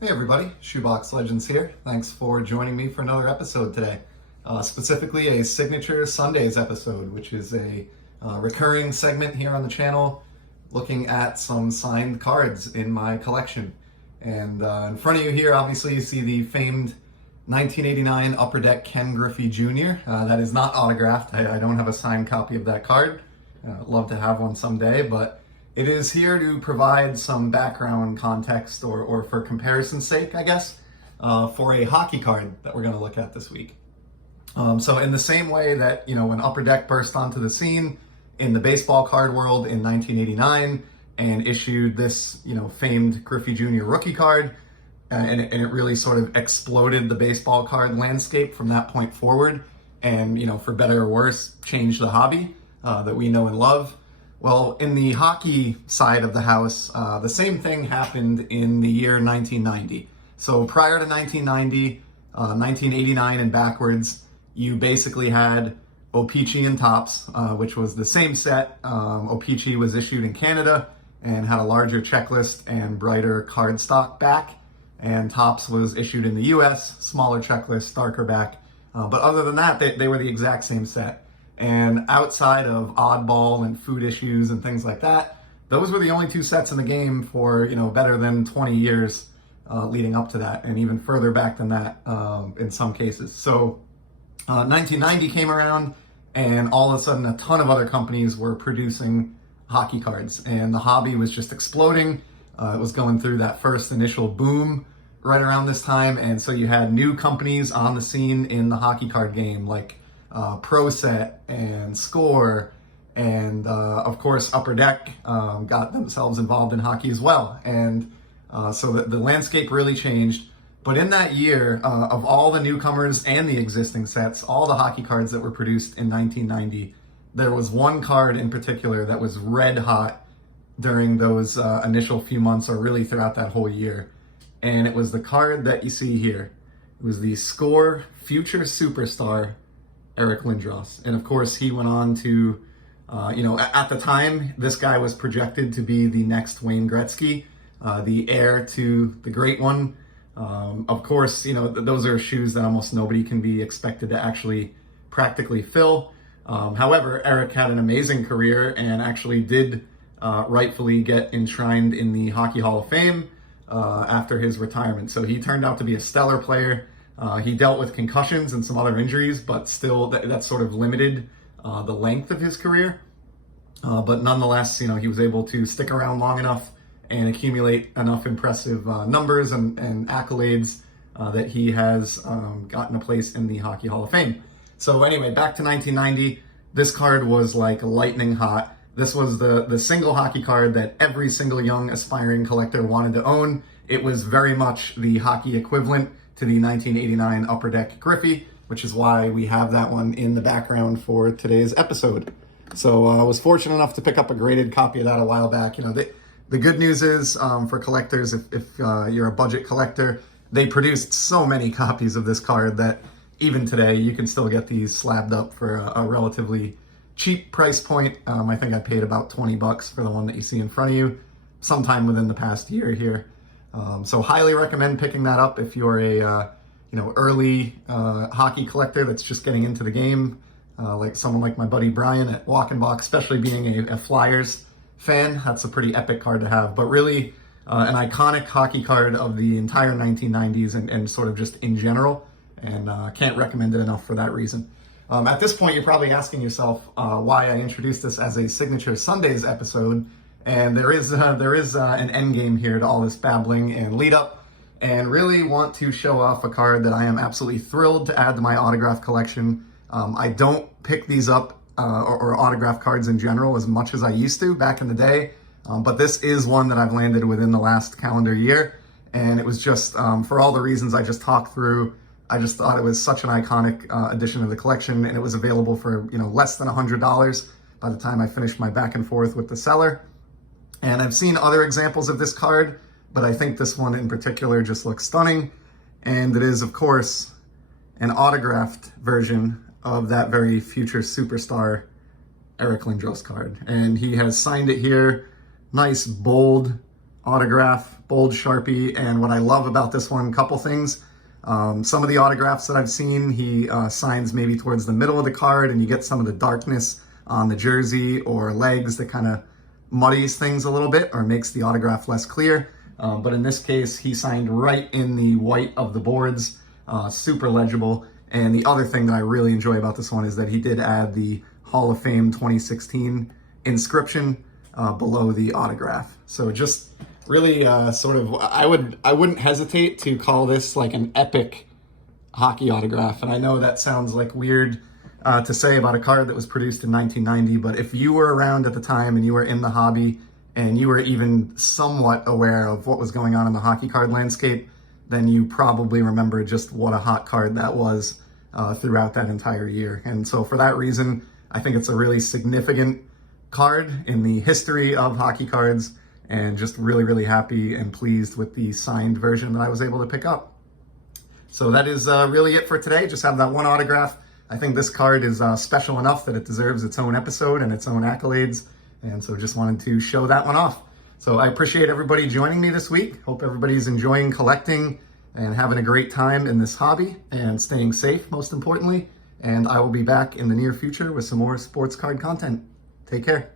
Hey everybody, Shoebox Legends here. Thanks for joining me for another episode today. Specifically a Signature Sundays episode, which is a recurring segment here on the channel looking at some signed cards in my collection. And in front of you here, obviously, you see the famed 1989 Upper Deck Ken Griffey Jr. That is not autographed. I don't have a signed copy of that card. Love to have one someday, but it is here to provide some background context or for comparison's sake, I guess, for a hockey card that we're going to look at this week. So in the same way that, when Upper Deck burst onto the scene in the baseball card world in 1989 and issued this, famed Griffey Jr. rookie card, and it really sort of exploded the baseball card landscape from that point forward and, for better or worse, changed the hobby that we know and love. Well, in the hockey side of the house, the same thing happened in the year 1990. So prior to 1990, 1989 and backwards, you basically had O-Pee-Chee and Topps, which was the same set. O-Pee-Chee was issued in Canada and had a larger checklist and brighter cardstock back. And Topps was issued in the US, smaller checklist, darker back. But other than that, they were the exact same set. And outside of oddball and food issues and things like that, those were the only two sets in the game for, better than 20 years leading up to that, and even further back than that in some cases. So 1990 came around, and all of a sudden a ton of other companies were producing hockey cards, and the hobby was just exploding. It was going through that first initial boom right around this time, and so you had new companies on the scene in the hockey card game, like Pro Set and Score, and of course Upper Deck got themselves involved in hockey as well. And so the landscape really changed. But in that year, of all the newcomers and the existing sets, all the hockey cards that were produced in 1990, there was one card in particular that was red hot during those initial few months, or really throughout that whole year. And it was the card that you see here. It was the Score Future Superstar Eric Lindros. And of course, he went on to, at the time, this guy was projected to be the next Wayne Gretzky, the heir to the great one. Of course, those are shoes that almost nobody can be expected to actually practically fill. However, Eric had an amazing career and actually did rightfully get enshrined in the Hockey Hall of Fame after his retirement. So he turned out to be a stellar player. He dealt with concussions and some other injuries, but still that sort of limited the length of his career. But nonetheless, he was able to stick around long enough and accumulate enough impressive numbers and accolades that he has gotten a place in the Hockey Hall of Fame. So anyway, back to 1990, this card was like lightning hot. This was the single hockey card that every single young aspiring collector wanted to own. It was very much the hockey equivalent to the 1989 Upper Deck Griffey, which is why we have that one in the background for today's episode. So I was fortunate enough to pick up a graded copy of that a while back. The good news is for collectors, if you're a budget collector, they produced so many copies of this card that even today you can still get these slabbed up for a relatively cheap price point. I think I paid about $20 for the one that you see in front of you sometime within the past year here. So highly recommend picking that up if you're a early hockey collector that's just getting into the game, like someone like my buddy Brian at Walk and Box, especially being a Flyers fan. That's a pretty epic card to have, but really an iconic hockey card of the entire 1990s and sort of just in general, and can't recommend it enough for that reason. At this point, you're probably asking yourself why I introduced this as a Signature Sundays episode. And there is an end game here to all this babbling and lead up, and really want to show off a card that I am absolutely thrilled to add to my autograph collection. I don't pick these up or autograph cards in general as much as I used to back in the day, but this is one that I've landed within the last calendar year, and it was just for all the reasons I just talked through. I just thought it was such an iconic addition to the collection, and it was available for less than $100 by the time I finished my back and forth with the seller. And I've seen other examples of this card, but I think this one in particular just looks stunning. And it is, of course, an autographed version of that very future superstar Eric Lindros card. And he has signed it here, nice, bold autograph, bold Sharpie, and what I love about this one, couple things. Some of the autographs that I've seen, he signs maybe towards the middle of the card, and you get some of the darkness on the jersey or legs that kind of muddies things a little bit or makes the autograph less clear. But in this case, he signed right in the white of the boards, super legible. And the other thing that I really enjoy about this one is that he did add the Hall of Fame 2016 inscription below the autograph. So just really sort of, I wouldn't hesitate to call this like an epic hockey autograph. And I know that sounds like weird to say about a card that was produced in 1990, but if you were around at the time and you were in the hobby and you were even somewhat aware of what was going on in the hockey card landscape, then you probably remember just what a hot card that was throughout that entire year. And so for that reason, I think it's a really significant card in the history of hockey cards, and just really, really happy and pleased with the signed version that I was able to pick up. So that is really it for today. Just have that one autograph. I think this card is special enough that it deserves its own episode and its own accolades. And so just wanted to show that one off. So I appreciate everybody joining me this week. Hope everybody's enjoying collecting and having a great time in this hobby and staying safe, most importantly. And I will be back in the near future with some more sports card content. Take care.